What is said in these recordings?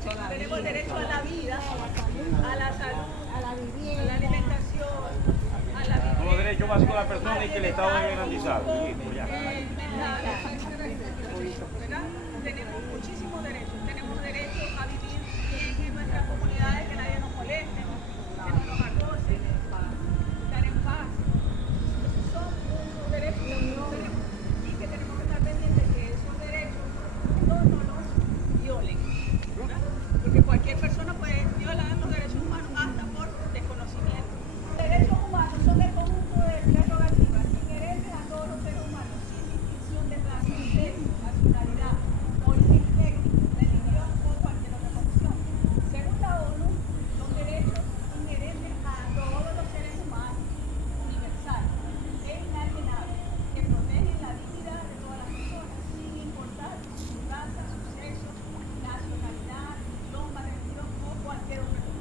Tenemos derecho a la vida, a la salud, a la vivienda, a la alimentación, a la vivienda. Como derecho básico de la persona y que el Estado debe garantizar. ¿Verdad? Tenemos muchísimos derechos. Tenemos derecho a vivir en nuestras comunidades, que nadie nos moleste, que no nos acose, estar en paz. Son unos derechos que nosotros tenemos y que tenemos que estar pendientes de que esos derechos no los violen. ¿Verdad? Porque cualquier persona puede violar los derechos humanos hasta por desconocimiento. Los derechos humanos son el conjunto de prerrogativas inherentes a todos los seres humanos, sin distinción de raza, sexo, nacionalidad, origen étnico, religión o cualquier otra condición. Según la ONU, los derechos inherentes a todos los seres humanos, universales e inalienables, que protegen la dignidad de todas las personas, sin importar su raza, su sexo, nacionalidad, idioma, religión o cualquier otra cosa.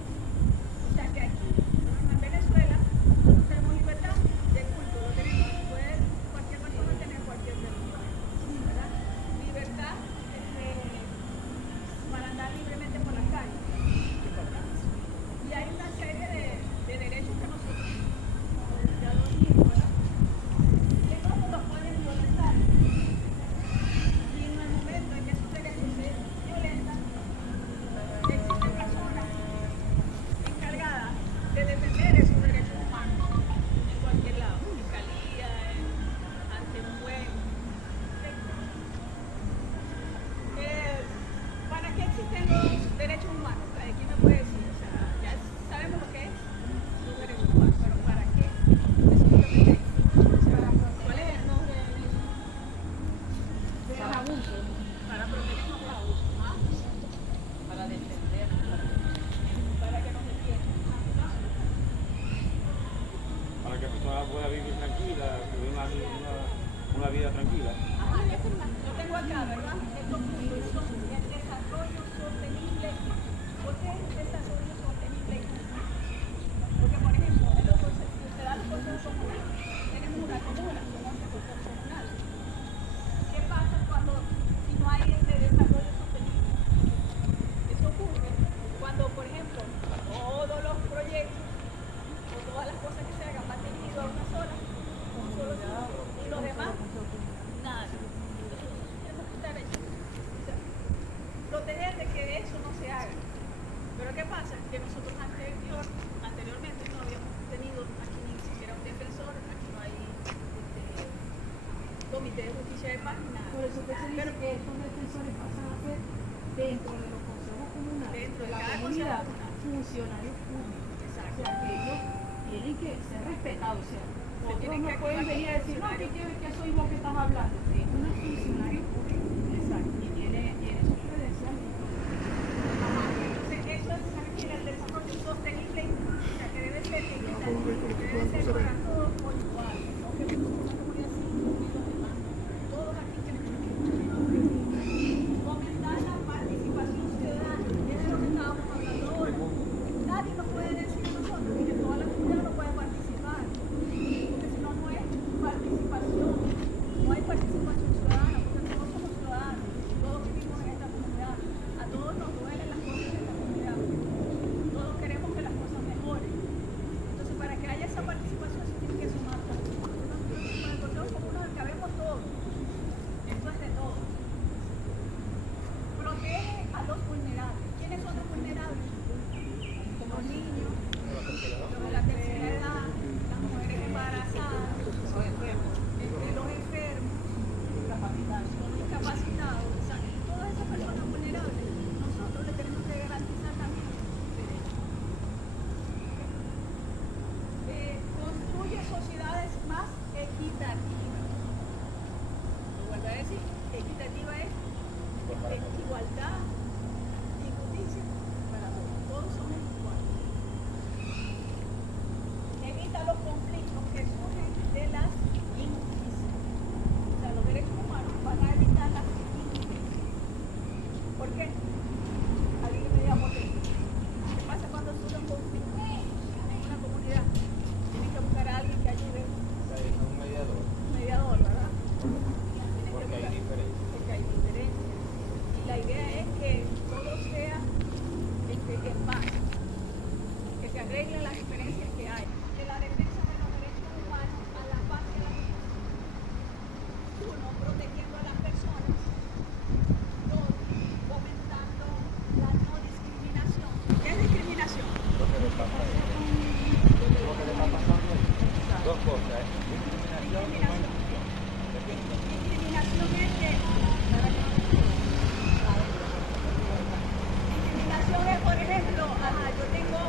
O sea que aquí, en Venezuela, nosotros tenemos libertad de culto, lo tenemos, puede cualquier persona tener cualquier religión, ¿verdad? Libertad para andar libremente por las calles, ¿verdad? Y hay una serie de derechos que nosotros ya lo dijimos, ¿verdad? Que no nos pueden violentar. Y en el momento en que esos derechos se violentan, existen personas encargadas de defender esos derechos humanos en cualquier lado, fiscalía, ante un juez. ¿Para qué existen los derechos humanos? ¿Quién me puede decir? O sea, ya sabemos lo que es los derechos humanos, pero ¿para qué específicamente? ¿Cuál es el nombre del abuso. para protegernos del abuso? ¿Ah? Para defender. Para que nos defiendan. Para que la persona pueda vivir tranquila, vivir una vida tranquila. Ajá, yo tengo acá, ¿verdad? Estos puntos son el desarrollo sostenible. ¿Por qué el desarrollo sostenible? Porque, por ejemplo, en los se dan los consejos comunales. Tenemos una comuna, somos el consejo comunal. ¿Qué pasa si no hay este desarrollo sostenible? Eso ocurre cuando, por ejemplo, todos los proyectos o todas las cosas que se hagan van dirigidos a una sola, un solo sitio, y los demás, nada. Entonces, tenemos que estar ahí. O sea, proteger de que eso no se haga. Pero ¿qué pasa? Que nosotros anteriormente no habíamos tenido aquí ni siquiera un defensor, aquí no hay comité de justicia de paz ni nada. Por eso que se dice que estos defensores pasan a ser dentro de los consejos comunales, Dentro de la cada comunidad, consejo comunal. funcionarios públicos. O Exacto. sea, que ellos tienen que ser respetados. O sea, otros tienen no que pueden actuar venir a como decir, no, funcionarios. que soy vos que estás hablando. Es un funcionario público. Exacto. Y tiene sus credenciales. Entonces, eso es el desarrollo sostenible, o sea, que debe ser para todos por igual, no que somos una comunidad sin y los demás. Todos aquí tenemos que fomentar la participación ciudadana, que es de lo que estábamos hablando ahora. Nadie nos puede decir a nosotros que toda la comunidad no puede participar, porque si no, no es participación, no hay participación ciudadana, porque todos somos ciudadanos, todos vivimos en esta comunidad, a todos nos duelen las cosas de esta comunidad, todos queremos que las cosas mejoren. Entonces, para que haya esa participación, se Dos cosas, discriminación. Discriminación es que discriminación es, por ejemplo, yo tengo,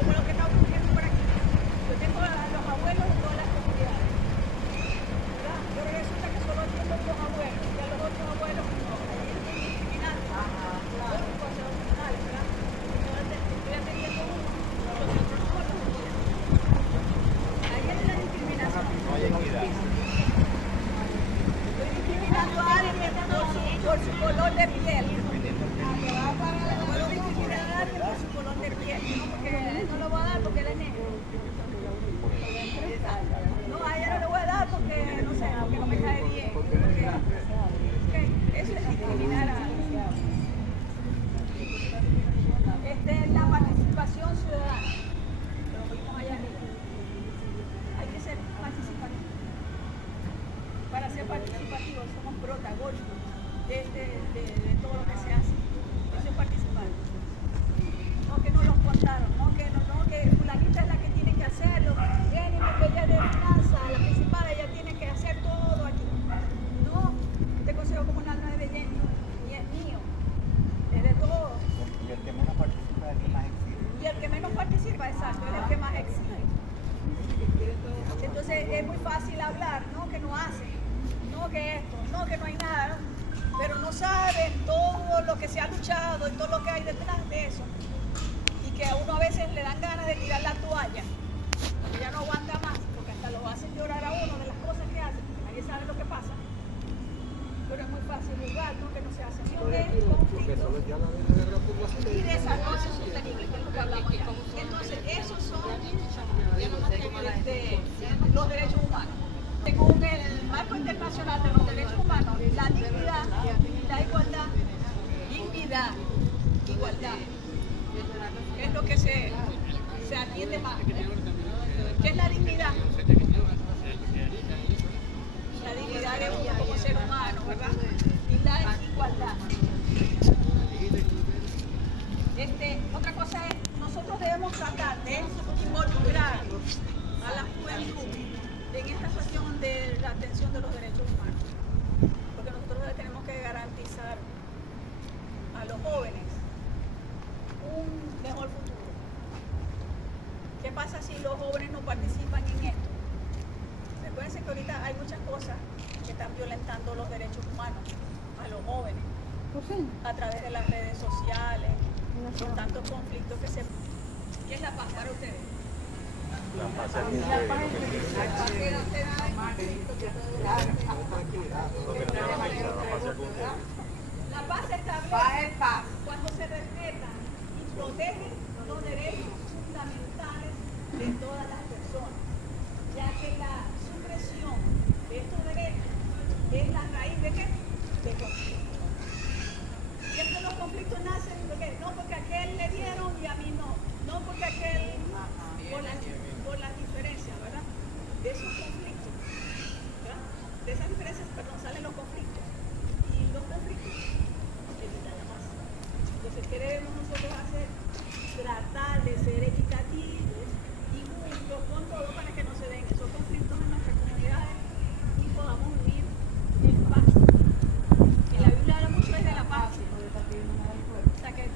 como lo que está ocurriendo por aquí, yo tengo a los abuelos de todas las comunidades, ¿verdad? Pero resulta que solo atiendo a los abuelos y a los otros abuelos no, ahí estoy discriminando por un consejo comunal, ¿verdad? Entonces estoy atendiendo uno, los otros no los voy a atender. Ahí es la discriminación. No hay equidad. Estoy discriminando a alguien por su color de piel. Puedo discriminar a alguien por su color de piel, ¿no? Porque no lo voy a dar porque él es negro. No, a ella no le voy a dar porque, no sé, porque no me cae bien. Porque eso es discriminar a alguien. La participación ciudadana. Lo vimos allá arriba. Hay que ser participativos. Para ser participativos somos protagónicos de todo lo que se hace. Eso es participar. No que no los contaron, que fulanita es la que tiene que hacerlo. Viene porque ella es de finanzas, la principal, ella tiene que hacer todo aquí. No, este consejo comunal no es de Jenny, ni es mío, es de todos. Y el que menos participa es el que más exige. Y el que menos participa, exacto, es el que más exige. Entonces es muy fácil hablar, no que no hace, no que esto, no que no hay nada, ¿no? Pero no saben todo lo que se ha luchado y todo lo que hay detrás de eso. Y que a uno a veces le dan ganas de tirar la toalla, porque ya no aguanta más, porque hasta lo hacen llorar a uno de las cosas que hacen, porque nadie sabe lo que pasa. Pero es muy fácil juzgar, ¿no? Que no se hace. Porque solo ya la ven de gran población. Y desarrollo sostenible, que es lo que hablamos ya. Entonces, esos son los derechos humanos. Según el marco internacional de los derechos humanos, la dignidad, la igualdad, dignidad, igualdad, es lo que se atiende más. ¿Qué es la dignidad? La dignidad de uno como ser humano, ¿verdad? Y la igualdad. Otra cosa es, nosotros debemos tratar de involucrar a la juventud en esta cuestión de la atención de los derechos humanos, porque nosotros le tenemos que garantizar a los jóvenes un mejor futuro. ¿Qué pasa si los jóvenes no participan en esto? Recuérdense que ahorita hay muchas cosas que están violentando los derechos humanos a los jóvenes a través de las redes sociales, con tantos conflictos que se... ¿Qué es la paz para ustedes? La paz es muy La paz se establece cuando se respetan y protegen los derechos fundamentales de todas las personas, ya que la supresión de estos derechos es la raíz de ¿qué? De conflicto. Siempre los conflictos nacen porque no porque a aquel le dieron y a mí no, no porque aquel por las diferencias, ¿verdad? De esos conflictos, ¿verdad? De esas diferencias, perdón, salen los conflictos. Y los conflictos evitan la paz. Entonces, ¿qué debemos nosotros hacer? Tratar de ser equitativos y justos con todo para que no se den esos conflictos en nuestras comunidades y podamos vivir en paz. Y la Biblia habla mucho de la paz. O sea que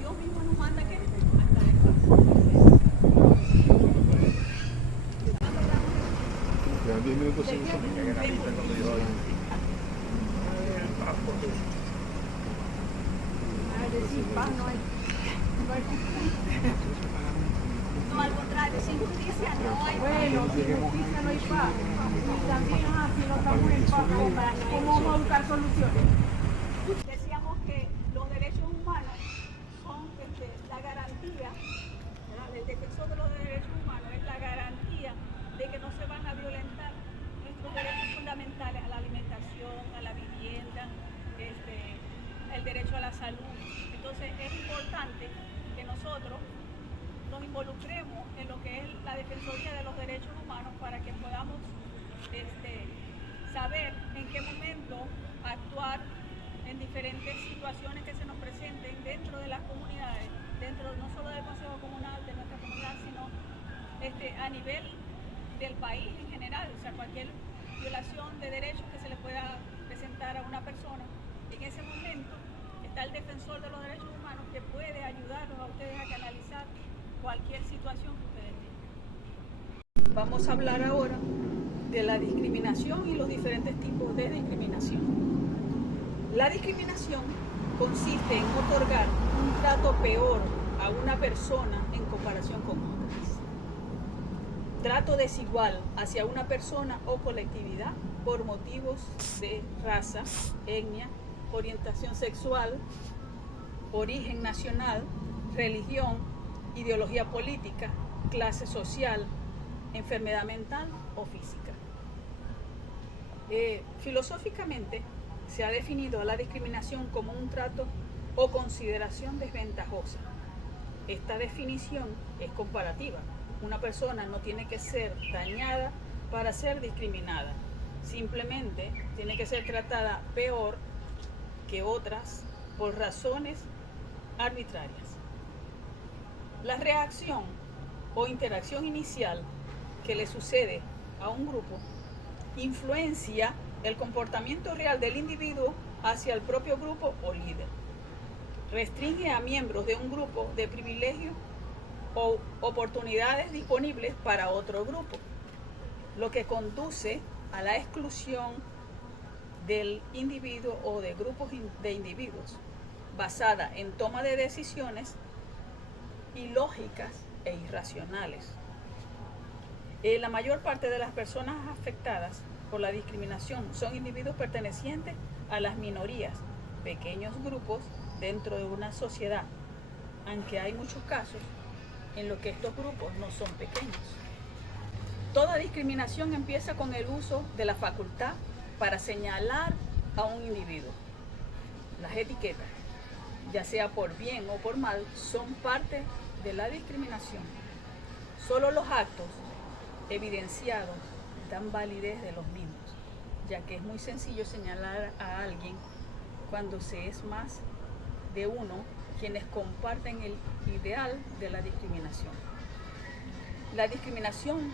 Dios mismo nos manda que hasta en paz. Quedan 10 minutos sin uso. No, al contrario, sin justicia no hay paz. Bueno, sin justicia no hay paz. Y también, si no estamos en paz, ¿cómo vamos a buscar soluciones? Decíamos que los derechos humanos son la garantía, ¿verdad? El defensor de los derechos humanos es la garantía de que no se van a violentar nuestros derechos fundamentales a la alimentación, a la vivienda, el derecho a la salud. Entonces es importante que nosotros nos involucremos en lo que es la defensoría de los derechos humanos para que podamos saber en qué momento actuar en diferentes situaciones que se nos presenten dentro de las comunidades, dentro no solo del Consejo Comunal de nuestra comunidad, sino a nivel del país en general, o sea, cualquier violación de derechos que se le pueda presentar a una persona. En ese momento está el defensor de los derechos humanos que puede ayudarlos a ustedes a canalizar cualquier situación que ustedes tengan. Vamos a hablar ahora de la discriminación y los diferentes tipos de discriminación. La discriminación consiste en otorgar un trato peor a una persona en comparación con otras. Trato desigual hacia una persona o colectividad por motivos de raza, etnia, orientación sexual, origen nacional, religión, ideología política, clase social, enfermedad mental o física. Filosóficamente se ha definido a la discriminación como un trato o consideración desventajosa. Esta definición es comparativa. Una persona no tiene que ser dañada para ser discriminada. Simplemente tiene que ser tratada peor que otras por razones arbitrarias. La reacción o interacción inicial que le sucede a un grupo influencia el comportamiento real del individuo hacia el propio grupo o líder. Restringe a miembros de un grupo de privilegios o oportunidades disponibles para otro grupo, lo que conduce a la exclusión del individuo o de grupos de individuos, basada en toma de decisiones ilógicas e irracionales. La mayor parte de las personas afectadas por la discriminación son individuos pertenecientes a las minorías, pequeños grupos dentro de una sociedad, aunque hay muchos casos en los que estos grupos no son pequeños. Toda discriminación empieza con el uso de la facultad para señalar a un individuo. Las etiquetas, ya sea por bien o por mal, son parte de la discriminación. Solo los actos evidenciados dan validez de los mismos, ya que es muy sencillo señalar a alguien cuando se es más de uno quienes comparten el ideal de la discriminación. La discriminación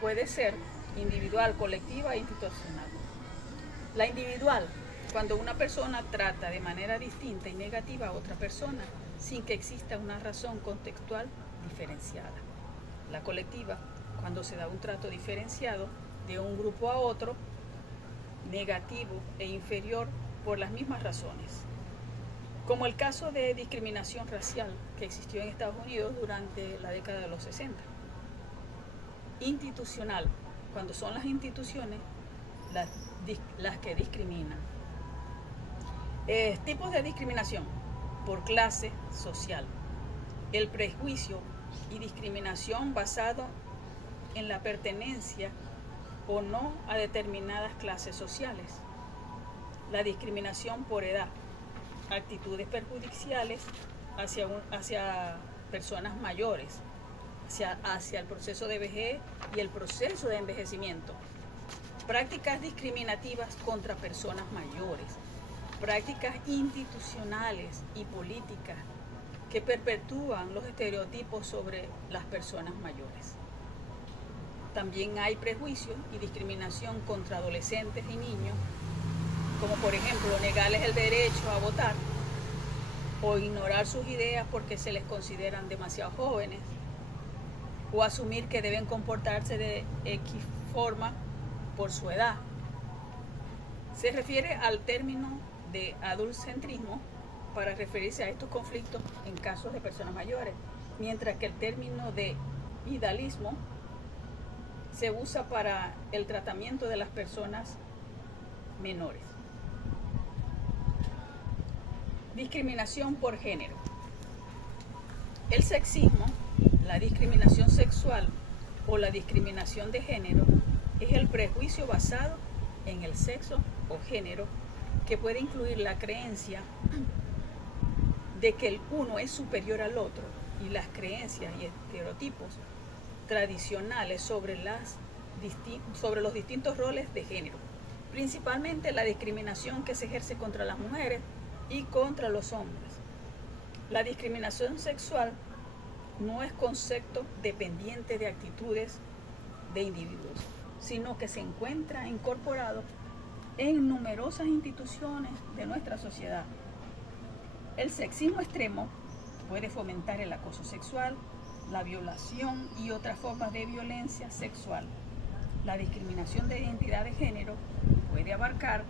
puede ser individual, colectiva e institucional. La individual, cuando una persona trata de manera distinta y negativa a otra persona sin que exista una razón contextual diferenciada. La colectiva, cuando se da un trato diferenciado de un grupo a otro, negativo e inferior por las mismas razones. Como el caso de discriminación racial que existió en Estados Unidos durante la década de los 60. Institucional, cuando son las instituciones las que discriminan. Tipos de discriminación por clase social. El prejuicio y discriminación basado en la pertenencia o no a determinadas clases sociales. La discriminación por edad. Actitudes perjudiciales hacia personas mayores, hacia el proceso de vejez y el proceso de envejecimiento. Prácticas discriminativas contra personas mayores. Prácticas institucionales y políticas que perpetúan los estereotipos sobre las personas mayores. También hay prejuicios y discriminación contra adolescentes y niños, como por ejemplo negarles el derecho a votar o ignorar sus ideas porque se les consideran demasiado jóvenes, o asumir que deben comportarse de X forma por su edad. Se refiere al término de adultocentrismo para referirse a estos conflictos en casos de personas mayores, mientras que el término de idealismo se usa para el tratamiento de las personas menores. Discriminación por género. El sexismo, la discriminación sexual o la discriminación de género es el prejuicio basado en el sexo o género que puede incluir la creencia de que el uno es superior al otro y las creencias y estereotipos tradicionales sobre los distintos roles de género, principalmente la discriminación que se ejerce contra las mujeres y contra los hombres. La discriminación sexual no es concepto dependiente de actitudes de individuos, sino que se encuentra incorporado en numerosas instituciones de nuestra sociedad. El sexismo extremo puede fomentar el acoso sexual, la violación y otras formas de violencia sexual. La discriminación de identidad de género puede abarcar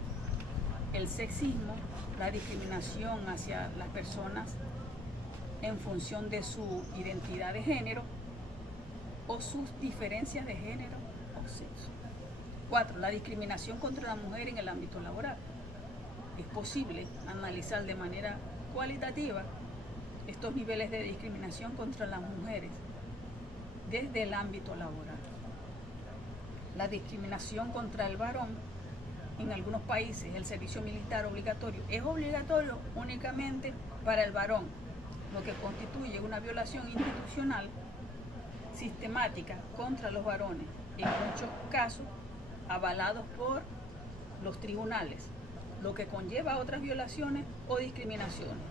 el sexismo, la discriminación hacia las personas en función de su identidad de género o sus diferencias de género o sexo. 4. La discriminación contra la mujer en el ámbito laboral. Es posible analizar de manera cualitativa estos niveles de discriminación contra las mujeres desde el ámbito laboral. La discriminación contra el varón en algunos países, el servicio militar obligatorio es obligatorio únicamente para el varón, lo que constituye una violación institucional sistemática contra los varones, en muchos casos avalados por los tribunales, lo que conlleva otras violaciones o discriminaciones.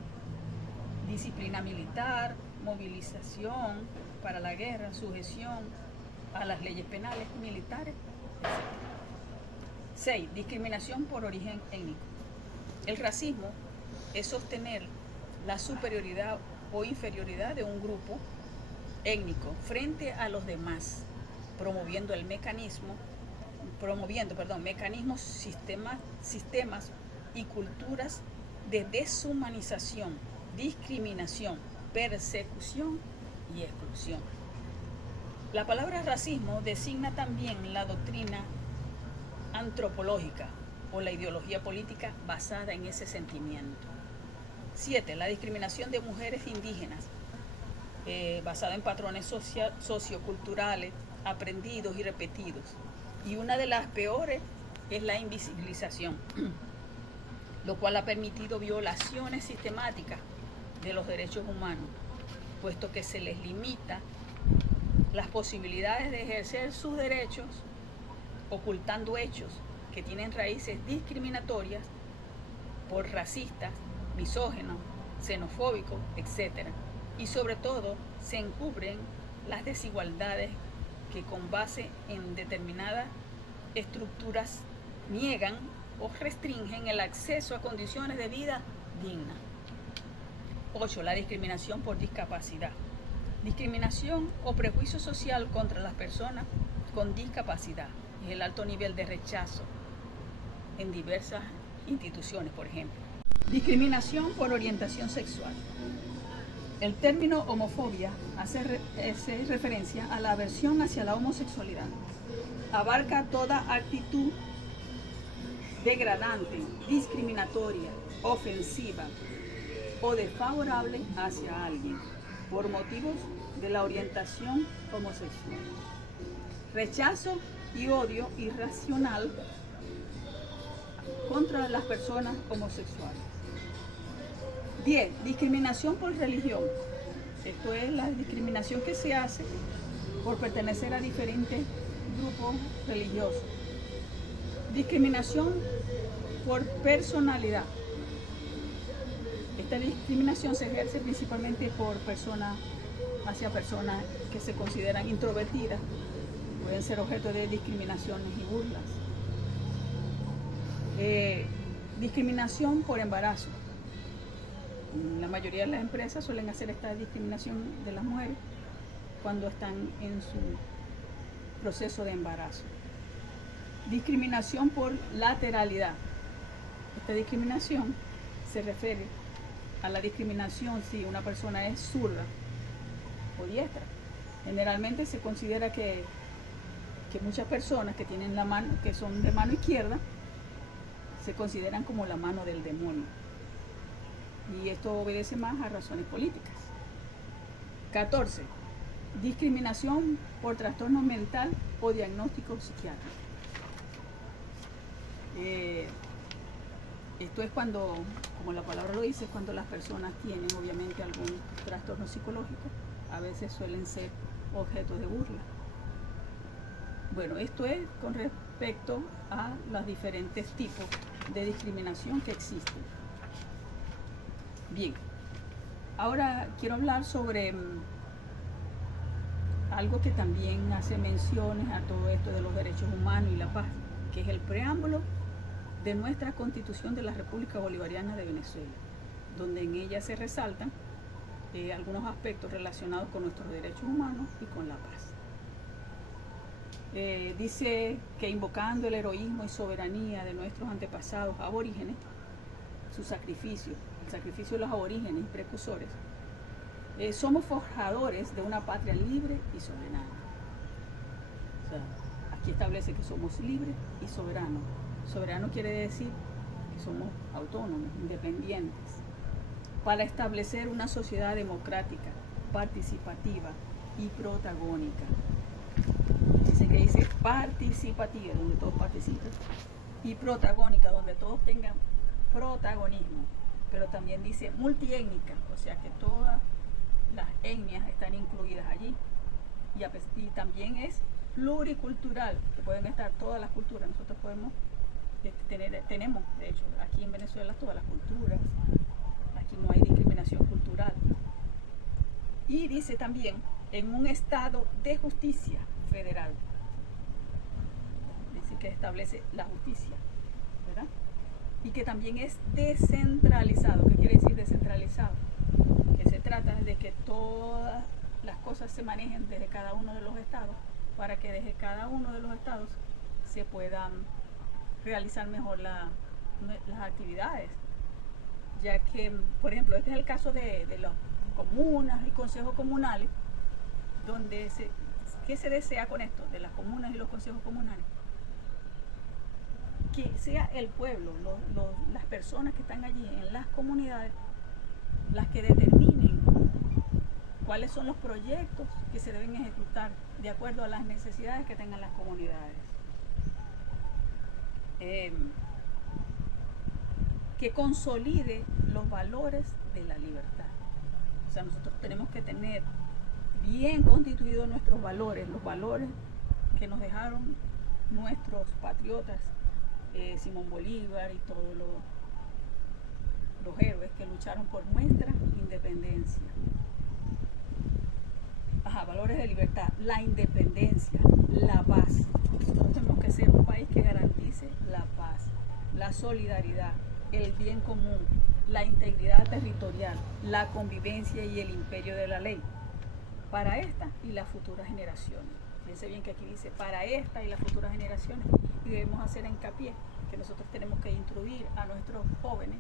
Disciplina militar, movilización para la guerra, sujeción a las leyes penales, militares, etc. 6. Discriminación por origen étnico. El racismo es sostener la superioridad o inferioridad de un grupo étnico frente a los demás, promoviendo mecanismos, sistemas y culturas de deshumanización, discriminación, persecución y exclusión. La palabra racismo designa también la doctrina antropológica o la ideología política basada en ese sentimiento. 7. La discriminación de mujeres indígenas, basada en patrones socioculturales aprendidos y repetidos. Y una de las peores es la invisibilización, lo cual ha permitido violaciones sistemáticas de los derechos humanos, puesto que se les limita las posibilidades de ejercer sus derechos, ocultando hechos que tienen raíces discriminatorias por racistas, misóginos, xenofóbicos, etc. Y sobre todo se encubren las desigualdades que con base en determinadas estructuras niegan o restringen el acceso a condiciones de vida dignas. 8. La discriminación por discapacidad. Discriminación o prejuicio social contra las personas con discapacidad y el alto nivel de rechazo en diversas instituciones, por ejemplo. Discriminación por orientación sexual. El término homofobia hace referencia a la aversión hacia la homosexualidad. Abarca toda actitud degradante, discriminatoria, ofensiva o desfavorable hacia alguien por motivos de la orientación homosexual. Rechazo y odio irracional contra las personas homosexuales. 10. Discriminación por religión. Esto es la discriminación que se hace por pertenecer a diferentes grupos religiosos. Discriminación por personalidad. Esta discriminación se ejerce principalmente hacia personas que se consideran introvertidas. Pueden ser objeto de discriminaciones y burlas. Discriminación por embarazo. La mayoría de las empresas suelen hacer esta discriminación de las mujeres cuando están en su proceso de embarazo. Discriminación por lateralidad. Esta discriminación se refiere a la discriminación si una persona es zurda o diestra. Generalmente se considera que muchas personas que tienen la mano, que son de mano izquierda, se consideran como la mano del demonio. Y esto obedece más a razones políticas. 14. Discriminación por trastorno mental o diagnóstico psiquiátrico. Esto es cuando, como la palabra lo dice, cuando las personas tienen obviamente algún trastorno psicológico, a veces suelen ser objeto de burla. Bueno, esto es con respecto a los diferentes tipos de discriminación que existen. Bien, ahora quiero hablar sobre algo que también hace menciones a todo esto de los derechos humanos y la paz, que es el preámbulo de nuestra Constitución de la República Bolivariana de Venezuela, donde en ella se resaltan algunos aspectos relacionados con nuestros derechos humanos y con la paz. Dice que invocando el heroísmo y soberanía de nuestros antepasados aborígenes, su sacrificio, el sacrificio de los aborígenes y precursores, somos forjadores de una patria libre y soberana. O sea, aquí establece que somos libres y soberanos. Soberano quiere decir que somos autónomos, independientes, para establecer una sociedad democrática, participativa y protagónica. Dice participativa, donde todos participen, y protagónica, donde todos tengan protagonismo, pero también dice multiétnica, o sea que todas las etnias están incluidas allí, y también es pluricultural, que pueden estar todas las culturas. Nosotros tenemos, de hecho, aquí en Venezuela todas las culturas, aquí no hay discriminación cultural. Y dice también en un estado de justicia federal, dice que establece la justicia, ¿verdad? Y que también es descentralizado. ¿Qué quiere decir descentralizado? Que se trata de que todas las cosas se manejen desde cada uno de los estados, para que desde cada uno de los estados se puedan realizar mejor las actividades, ya que, por ejemplo, este es el caso de las comunas y consejos comunales, donde ¿qué se desea con esto? De las comunas y los consejos comunales, que sea el pueblo, las personas que están allí en las comunidades, las que determinen cuáles son los proyectos que se deben ejecutar de acuerdo a las necesidades que tengan las comunidades. Que consolide los valores de la libertad. O sea, nosotros tenemos que tener bien constituidos nuestros valores, los valores que nos dejaron nuestros patriotas, Simón Bolívar y todos los héroes que lucharon por nuestra independencia. Valores de libertad, la independencia, la paz. Nosotros tenemos que ser un país que garantice la paz, la solidaridad, el bien común, la integridad territorial, la convivencia y el imperio de la ley para esta y las futuras generaciones. Fíjense bien que aquí dice para esta y las futuras generaciones, y debemos hacer hincapié que nosotros tenemos que instruir a nuestros jóvenes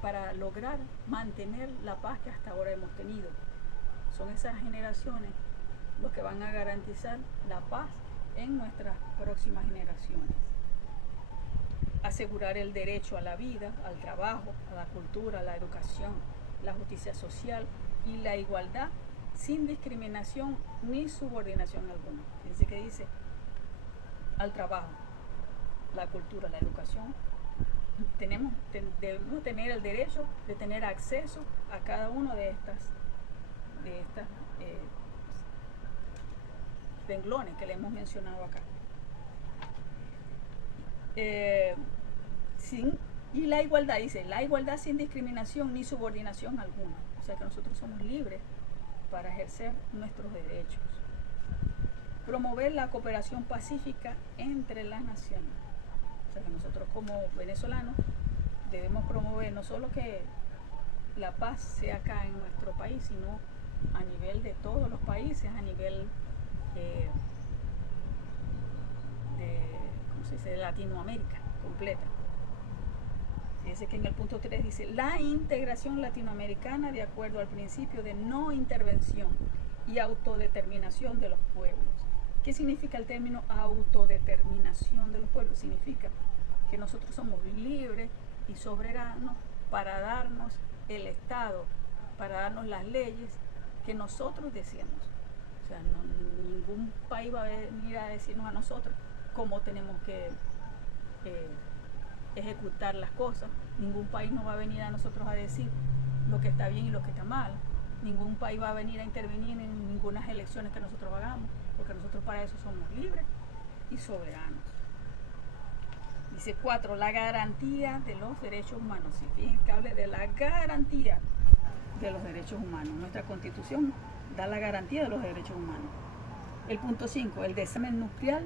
para lograr mantener la paz que hasta ahora hemos tenido. Son esas generaciones los que van a garantizar la paz en nuestras próximas generaciones. Asegurar el derecho a la vida, al trabajo, a la cultura, a la educación, la justicia social y la igualdad sin discriminación ni subordinación alguna. Fíjense que dice al trabajo, la cultura, la educación. Debemos tener el derecho de tener acceso a cada una de estas renglones que le hemos mencionado acá. Y la igualdad, dice, la igualdad sin discriminación ni subordinación alguna. O sea que nosotros somos libres para ejercer nuestros derechos. Promover la cooperación pacífica entre las naciones. O sea que nosotros como venezolanos debemos promover no solo que la paz sea acá en nuestro país, sino a nivel de todos los países, a nivel de Latinoamérica completa. Fíjense que en el punto 3 dice la integración latinoamericana de acuerdo al principio de no intervención y autodeterminación de los pueblos. ¿Qué significa el término autodeterminación de los pueblos? Significa que nosotros somos libres y soberanos para darnos el Estado, para darnos las leyes que nosotros deseamos. O sea, ningún país va a venir a decirnos a nosotros cómo tenemos que ejecutar las cosas. Ningún país nos va a venir a nosotros a decir lo que está bien y lo que está mal. Ningún país va a venir a intervenir en ninguna elecciones que nosotros hagamos, porque nosotros para eso somos libres y soberanos. Dice 4, la garantía de los derechos humanos. Si fíjense que hable de la garantía de los derechos humanos. Nuestra Constitución da la garantía de los derechos humanos. El punto 5, el desarme nuclear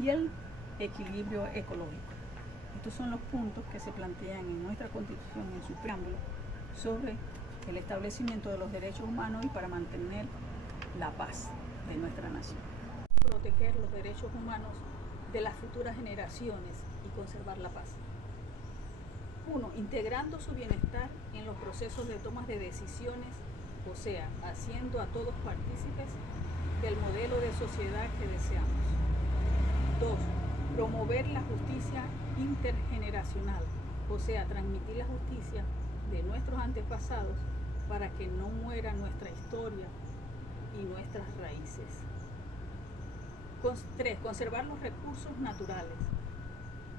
y el equilibrio ecológico. Estos son los puntos que se plantean en nuestra Constitución, en su preámbulo, sobre el establecimiento de los derechos humanos y para mantener la paz de nuestra nación. Proteger los derechos humanos de las futuras generaciones y conservar la paz. 1. Integrando su bienestar en los procesos de toma de decisiones, o sea, haciendo a todos partícipes del modelo de sociedad que deseamos. 2. Promover la justicia intergeneracional, o sea, transmitir la justicia de nuestros antepasados para que no muera nuestra historia y nuestras raíces. 3. Conservar los recursos naturales.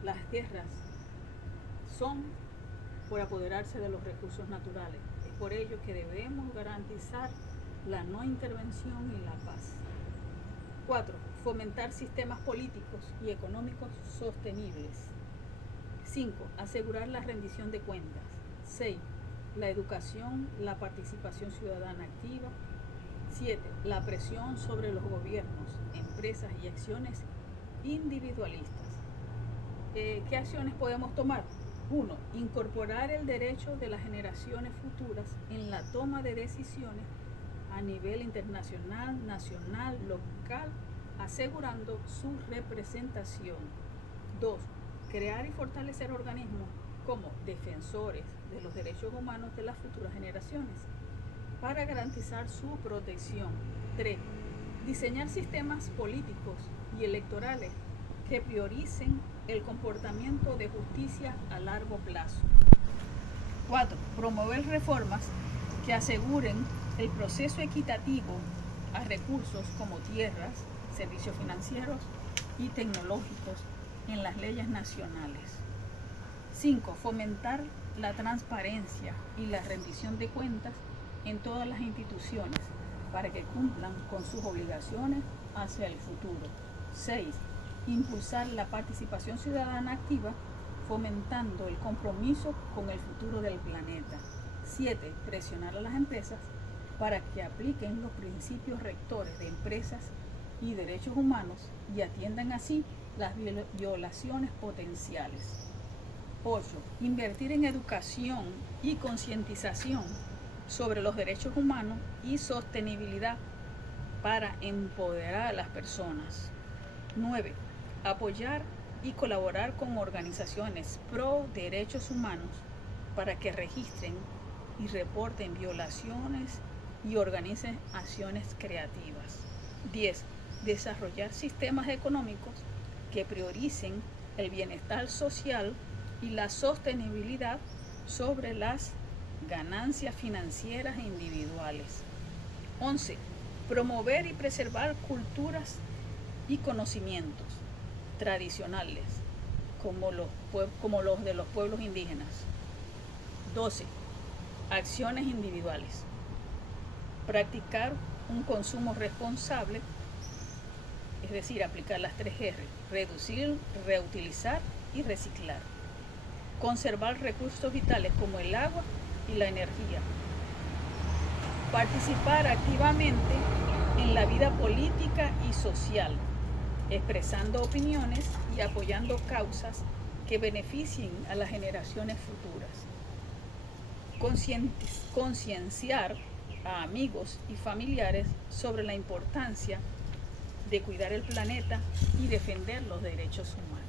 Las tierras son por apoderarse de los recursos naturales. Es por ello que debemos garantizar la no intervención y la paz. 4. Fomentar sistemas políticos y económicos sostenibles. 5. Asegurar la rendición de cuentas. 6. La educación, la participación ciudadana activa. 7. La presión sobre los gobiernos, empresas y acciones individualistas. ¿Qué acciones podemos tomar? 1. Incorporar el derecho de las generaciones futuras en la toma de decisiones a nivel internacional, nacional, local, asegurando su representación. 2. Crear y fortalecer organismos como defensores de los derechos humanos de las futuras generaciones para garantizar su protección. 3. Diseñar sistemas políticos y electorales que prioricen el comportamiento de justicia a largo plazo. 4. Promover reformas que aseguren el proceso equitativo a recursos como tierras, servicios financieros y tecnológicos en las leyes nacionales. 5. Fomentar la transparencia y la rendición de cuentas en todas las instituciones para que cumplan con sus obligaciones hacia el futuro. 6. Impulsar la participación ciudadana activa, fomentando el compromiso con el futuro del planeta. 7. Presionar a las empresas para que apliquen los principios rectores de empresas y derechos humanos y atiendan así las violaciones potenciales. 8. Invertir en educación y concientización sobre los derechos humanos y sostenibilidad para empoderar a las personas. 9. Apoyar y colaborar con organizaciones pro derechos humanos para que registren y reporten violaciones y organicen acciones creativas. 10. Desarrollar sistemas económicos que prioricen el bienestar social y la sostenibilidad sobre las ganancias financieras e individuales. 11. Promover y preservar culturas y conocimientos tradicionales como los de los pueblos indígenas. 12. Acciones individuales. Practicar un consumo responsable, es decir, aplicar las 3R: reducir, reutilizar y reciclar. Conservar recursos vitales como el agua y la energía. Participar activamente en la vida política y social, expresando opiniones y apoyando causas que beneficien a las generaciones futuras. Concienciar a amigos y familiares sobre la importancia de cuidar el planeta y defender los derechos humanos.